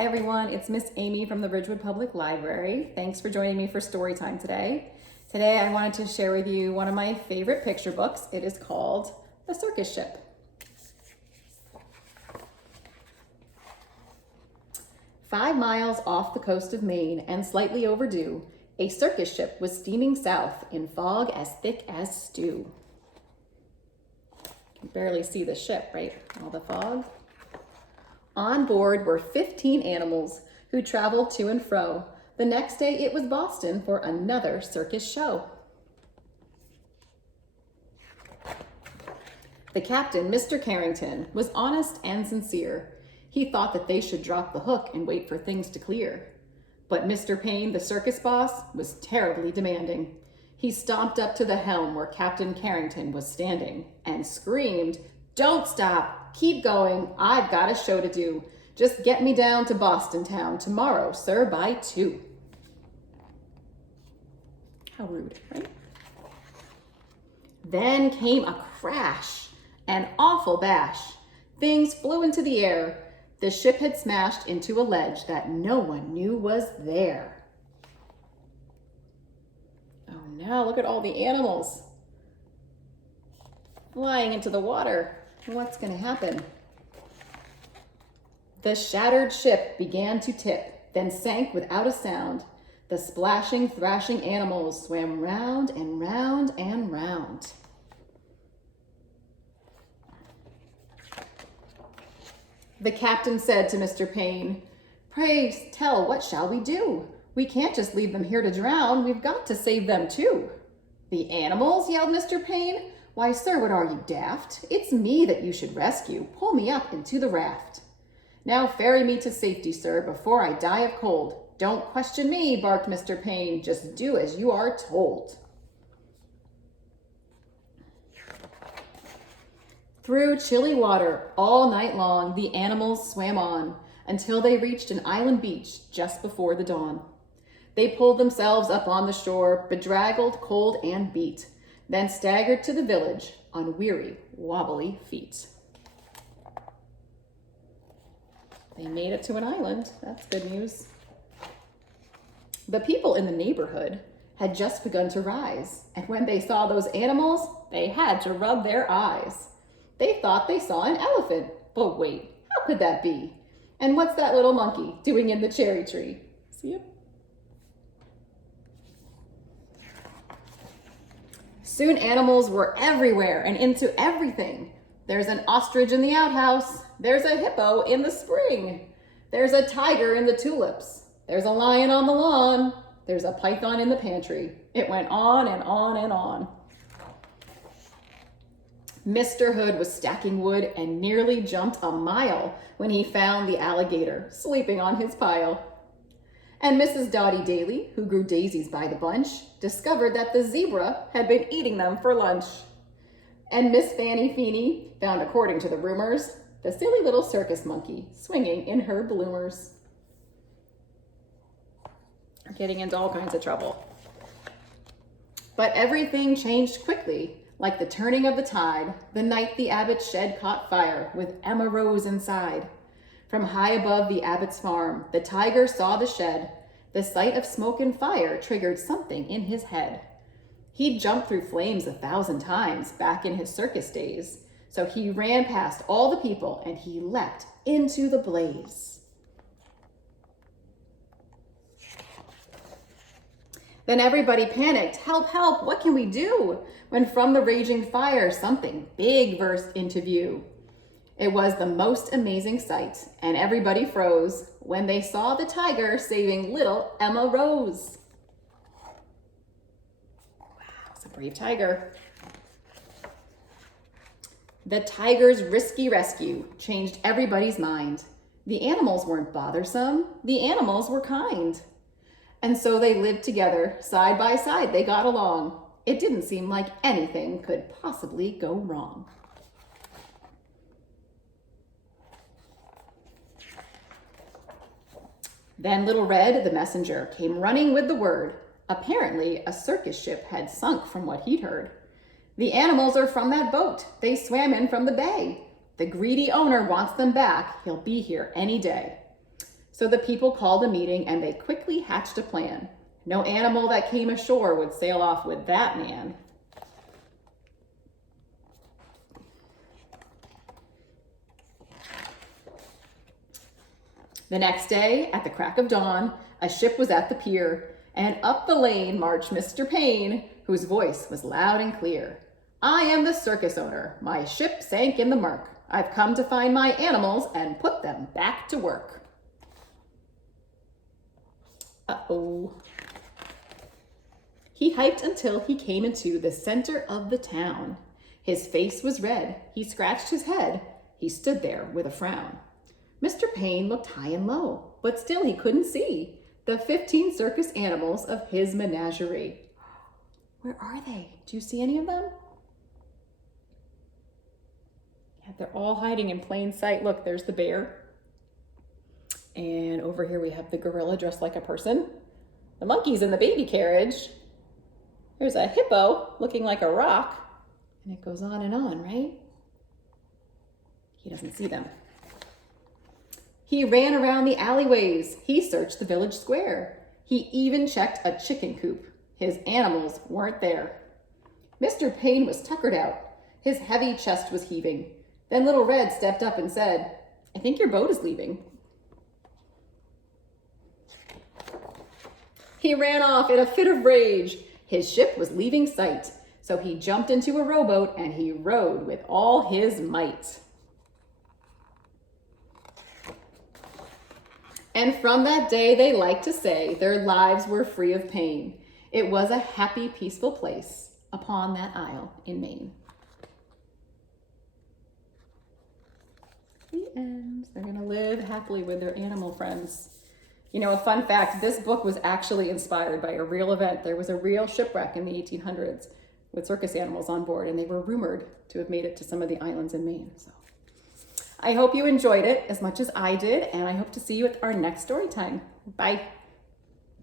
Hi everyone, it's Miss Amy from the Ridgewood Public Library. Thanks for joining me for story time today. Today I wanted to share with you one of my favorite picture books. It is called The Circus Ship. "5 miles off the coast of Maine and slightly overdue, a circus ship was steaming south in fog as thick as stew." You can barely see the ship, right? All the fog. On board were 15 animals who traveled to and fro. The next day it was Boston for another circus show. The captain, Mr. Carrington, was honest and sincere. He thought that they should drop the hook and wait for things to clear. But Mr. Payne, the circus boss, was terribly demanding. He stomped up to the helm where Captain Carrington was standing and screamed, "Don't stop! Keep going, I've got a show to do. Just get me down to Boston town tomorrow, sir, by 2. How rude, right? Then came a crash, an awful bash. Things flew into the air. The ship had smashed into a ledge that no one knew was there. Oh no, look at all the animals flying into the water. What's going to happen? The shattered ship began to tip, then sank without a sound. The splashing, thrashing animals swam round and round and round. The captain said to Mr. Payne, "Pray tell, what shall we do? We can't just leave them here to drown. We've got to save them too." "The animals?" yelled Mr. Payne. "Why, sir, what are you, daft? It's me that you should rescue. Pull me up into the raft." "Now ferry me to safety, sir, before I die of cold." "Don't question me," barked Mr. Payne. "Just do as you are told." Through chilly water all night long, the animals swam on until they reached an island beach just before the dawn. They pulled themselves up on the shore, bedraggled, cold, and beat, then staggered to the village on weary, wobbly feet. They made it to an island. That's good news. The people in the neighborhood had just begun to rise, and when they saw those animals, they had to rub their eyes. They thought they saw an elephant, but wait, how could that be? And what's that little monkey doing in the cherry tree? See him? Soon animals were everywhere and into everything. There's an ostrich in the outhouse. There's a hippo in the spring. There's a tiger in the tulips. There's a lion on the lawn. There's a python in the pantry. It went on and on and on. Mr. Hood was stacking wood and nearly jumped a mile when he found the alligator sleeping on his pile. And Mrs. Dottie Daly, who grew daisies by the bunch, discovered that the zebra had been eating them for lunch. And Miss Fanny Feeney found, according to the rumors, the silly little circus monkey swinging in her bloomers. Getting into all kinds of trouble. But everything changed quickly, like the turning of the tide, the night the Abbott's shed caught fire with Emma Rose inside. From high above the Abbott's farm, the tiger saw the shed. The sight of smoke and fire triggered something in his head. He'd jumped through flames 1,000 times back in his circus days, so he ran past all the people and he leapt into the blaze. Then everybody panicked. "Help, help, what can we do?" When from the raging fire, something big burst into view. It was the most amazing sight, and everybody froze when they saw the tiger saving little Emma Rose. Wow, it's a brave tiger. The tiger's risky rescue changed everybody's mind. The animals weren't bothersome. The animals were kind. And so they lived together, side by side. They got along. It didn't seem like anything could possibly go wrong. Then Little Red, the messenger, came running with the word. Apparently, a circus ship had sunk from what he'd heard. "The animals are from that boat. They swam in from the bay. The greedy owner wants them back. He'll be here any day." So the people called a meeting and they quickly hatched a plan. No animal that came ashore would sail off with that man. The next day, at the crack of dawn, a ship was at the pier, and up the lane marched Mr. Payne, whose voice was loud and clear. I am the circus owner. My ship sank in the murk. I've come to find my animals and put them back to work. Uh-oh. He hiked until he came into the center of the town. His face was red. He scratched his head. He stood there with a frown. Mr. Payne looked high and low, but still he couldn't see the 15 circus animals of his menagerie. Where are they? Do you see any of them? Yeah, they're all hiding in plain sight. Look, there's the bear. And over here we have the gorilla dressed like a person. The monkey's in the baby carriage. There's a hippo looking like a rock. And it goes on and on, right? He doesn't see them. He ran around the alleyways. He searched the village square. He even checked a chicken coop. His animals weren't there. Mr. Payne was tuckered out. His heavy chest was heaving. Then Little Red stepped up and said, I think your boat is leaving. He ran off in a fit of rage. His ship was leaving sight. So he jumped into a rowboat and he rowed with all his might. And from that day, they like to say, their lives were free of pain. It was a happy, peaceful place upon that isle in Maine. The end. They're going to live happily with their animal friends. You know, a fun fact, this book was actually inspired by a real event. There was a real shipwreck in the 1800s with circus animals on board, and they were rumored to have made it to some of the islands in Maine. So I hope you enjoyed it as much as I did, and I hope to see you at our next story time. Bye.